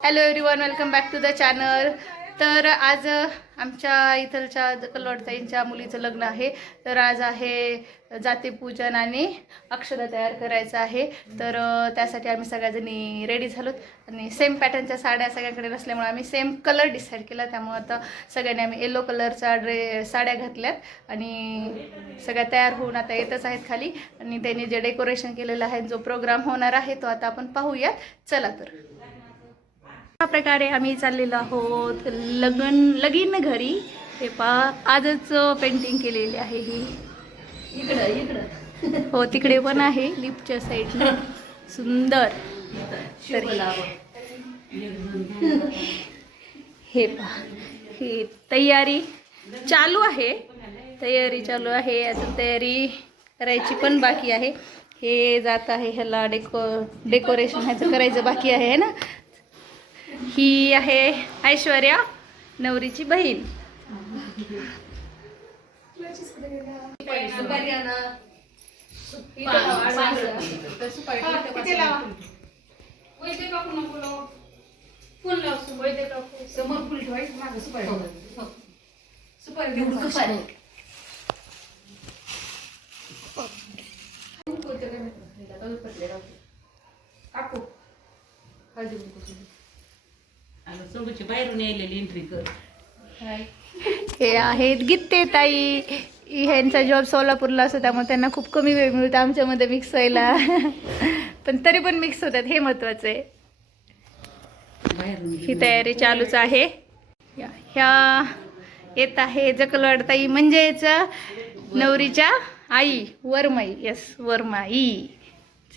Hello everyone, welcome back to the channel. तर आज आमच्या इथलच्या कलवडताईंच्या मुलीचं लग्न आहे. तर आज आहे जातीपूजन आणि अक्षता तयार करायचं आहे. तर त्यासाठी आम्ही सगळ्याजणी रेडी झालोत आणि सेम पॅटर्नच्या साड्या सगळ्यांकडे नसल्यामुळे आम्ही सेम कलर डिसाईड केला. त्यामुळे आता सगळ्यांनी आम्ही येलो कलरचा साड्या घातल्यात आणि सगळ्या तयार होऊन आता येतच आहेत खाली. आणि त्यांनी जे डेकोरेशन केलेलं आहे, जो प्रोग्राम होणार आहे तो आता आपण पाहूयात. चला तर. अशा प्रकारे आम्ही चाललेलो आहोत लगीन घरी. हे आजच पेंटिंग केलेली आहे ही. इकडं हो, तिकडे पण आहे लिफ्टच्या साईडला. सुंदर. हे पहा, ही तयारी चालू आहे. अजून तयारी करायची पण बाकी आहे. हे जात आहे ह्याला डेकोरेशन ह्याचं करायचं बाकी आहे ना. ही आहे ऐश्वर्या, नवरीची बहीण. बाहेरून यायलेली एंट्री कर. हे आहेत गीते ताई. ह्यांचा जॉब सोलापूरला असतो, त्यामुळे त्यांना खूप कमी वेळ मिळतो आमच्यामध्ये मिक्स व्हायला. पण तरी पण मिक्स होतात, हे महत्वाचं आहे. ही तयारी चालूच आहे. ह्या येत आहे जकलवाडताई, म्हणजेच नवरीच्या आई, वरमाई. यस, वरमाई.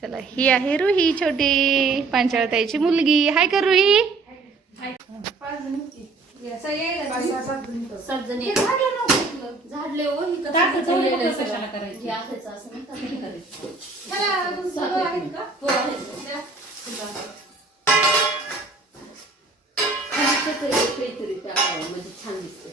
चला, ही आहे रुही, छोटी पांचाळताईची मुलगी. हाय कर रुही. झाडले हो ही छान दिसते.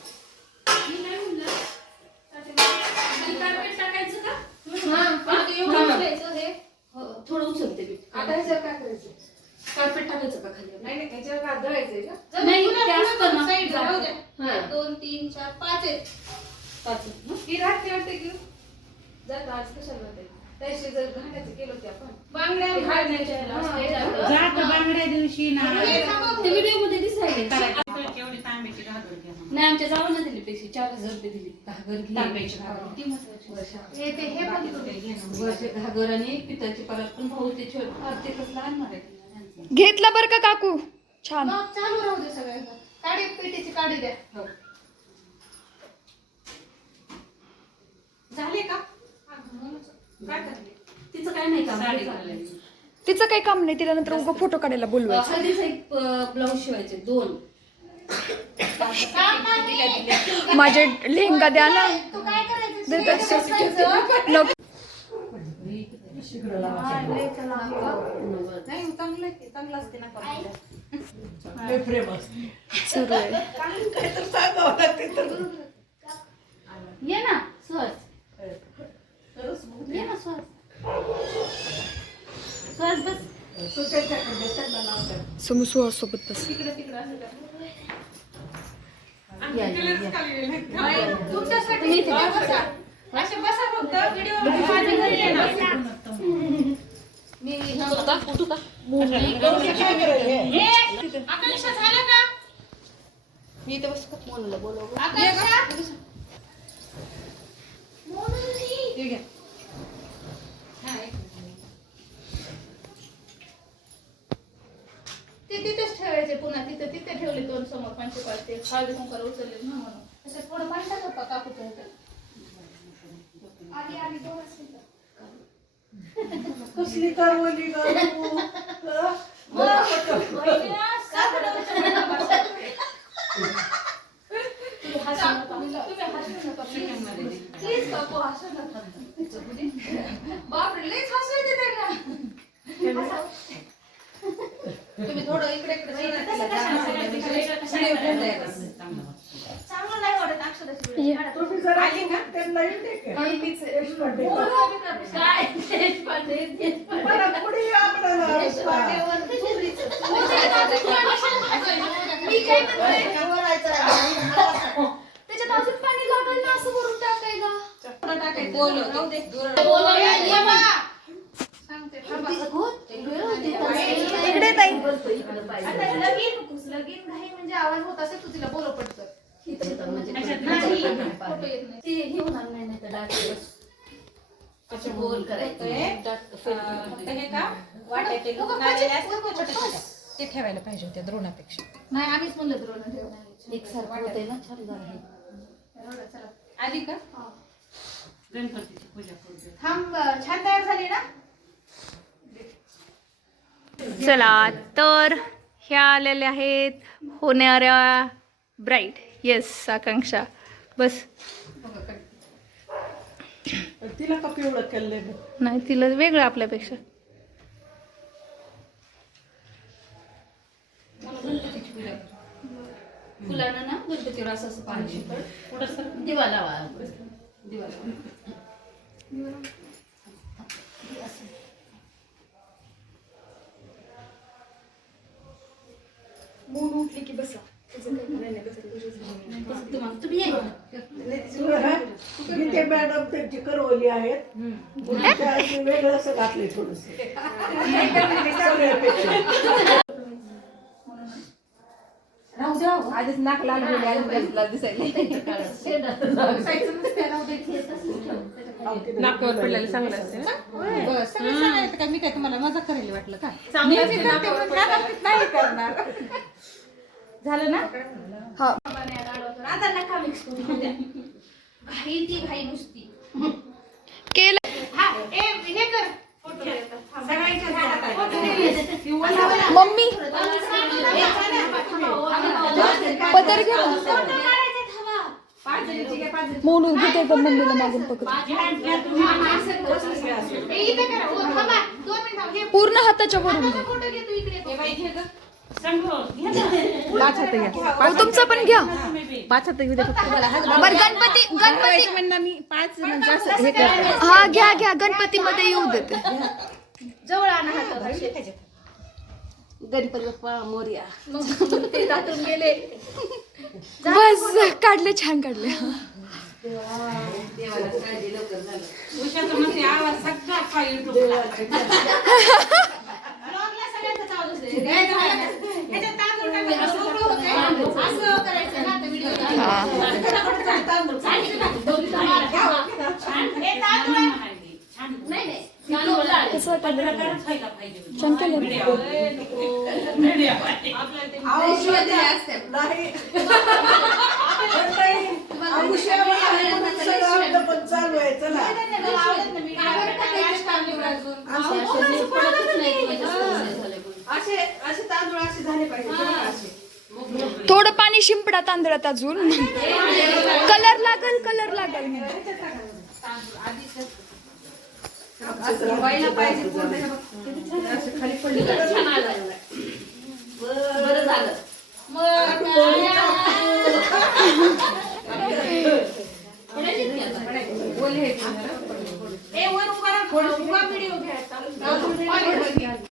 थोडं उचलते मी. आता ह्याच्यावर काय करायचं? कार्पेट टाकायचं का खाली? नाही, ह्याच्यावर का दळायचंय का? नाही, ते असतं ना. साईड जाऊ द्या. 2 3 4 5 आहेत. 5 ही राहते वाटते की जात आज कशाला होते? त्याशी जर घाटायचं केलं होते आपण बांगड्या बांगड्या दिवशी ना ते व्हिडिओ मध्ये दिसायले. एवढी तांब्याची घागर घ्या. नाही, आमच्या जावं दिली पैसे 4000 रुपये दिली. घागर तांब्याची घागर ती घागर आणि पिताची परत पण भाऊ ते ते कसला आणणार आहे घेतला बरं का काकू? छान. चालू राहू दे सगळ्यांना. काढी, पेटीची काढी द्या. हो. झाले का? काय करते? तिचं काय नाही काम. तिचं काही काम नाही. तिला नंतर उगा फोटो काढायला बोलवायचं. हळदीचा एक ब्लाऊज शिवायचे 2. माझे लेहंगा द्या ना. नको. सुरू आहे. ये ना सहज. ये ना सहज. सहज बस. समोसा सोबत बस. तुमच्यासाठी असे बसा फक्त व्हिडिओ मी उठू का? आकांक्षा झालं का? मी इथे बस. मोनूला बोलव. आकांक्षा ते तिथेच ठेवायचे. पुन्हा तिथे ठेवले 2 समोर 5 ते हळदी कुंकाला उचलले ना, म्हणून तसं थोडं पाणी टाका का काकूच्या ह्याच्यात. आधी 2 असतील तर कसली करवली बापरे, लईच हसू येते त्यांना. तुम्ही थोडं इकडे चांगलं नाही वाटत. अक्षराची तुम्ही जरा आली ना त्यांना काय देशपांडे, मी काय म्हणते, त्याच्यात अजून पाणी लागेल ना असं वरून टाकायला. इकडे ताई लगीन घाई म्हणजे आवाज होत असेल तू तिला बोलव पटकन. ते हे होणार नाही नाही तर डायरेक्ट असं गोल करायचं. हे का वाटायचे नारळ छोटे ते ठेवायला पाहिजे होते द्रोणापेक्षा. नाही आम्हीच म्हणलं द्रोण ठेवणार. एकसारखं होतंय ना, छान झालं. आली का थांब छान तयार झाली ना. चला तर ह्या आलेल्या आहेत होणाऱ्या ब्राईड. येस आकांक्षा बस. तिला का पिवळं केलंय बघ. नाही तिला वेगळं आपल्यापेक्षा. फुलानं ना गणपतीवर असं असं पाणी शिंपड दिवा लावा. दिवा लावा. मूड उठली की बसा. तुम्ही या. गीते मॅडम त्यांची करवली आहेत. त्या अशी वेगळं असं घातलंय थोडस. राहू द्या हो. आधीच नाक लाल दिसायला नाकावर पडलेलं चांगलं असते ना. बस सगळं सांगायचं का मी काय तुम्हाला मजा करायला वाटलं का? मी करते म्हणून ह्या बाबतीत नाही करणार. झालं ना. आता नका मिक्स करू द्या. घाई ती घाई नुसती. केलं हा ए हे कर फोटो सगळ्यांच्या मम्मी पदर घ्या म्हणून घेते तर मम्मीला मागून पकड. पूर्ण हाताच्या वरून घ्या. अहो, तुमचं पण घ्या. बरं गणपती हा घ्या घ्या गणपती मध्ये येऊ देते. जवळ आणा हात. गणपती बाप्पा मोरया. ते दाटून गेले. बस काढले छान काढले. देवाला काळजी लवकर झालं. उषाचं म्हणते आवाज सगळा फाईल टुकला. ब्लॉगला सगळ्यांचाच आवाज असतो. ह्याच्यात तांदूळ टाकायचं. असं करायचं ना आता व्हिडिओ. नाही नाही. कसं वाटलं छान केलं. पण चालू आहे. चला असे असे तांदूळ असे झाले पाहिजे. असे थोडं पाणी शिंपडा तांदळात अजून. कलर लागल कलर लागल. व्हायला पाहिजे. खाली पडली छान आलं. बरं झालं. ए वर उभा राहा. उभा व्हिडिओ घ्यायचा.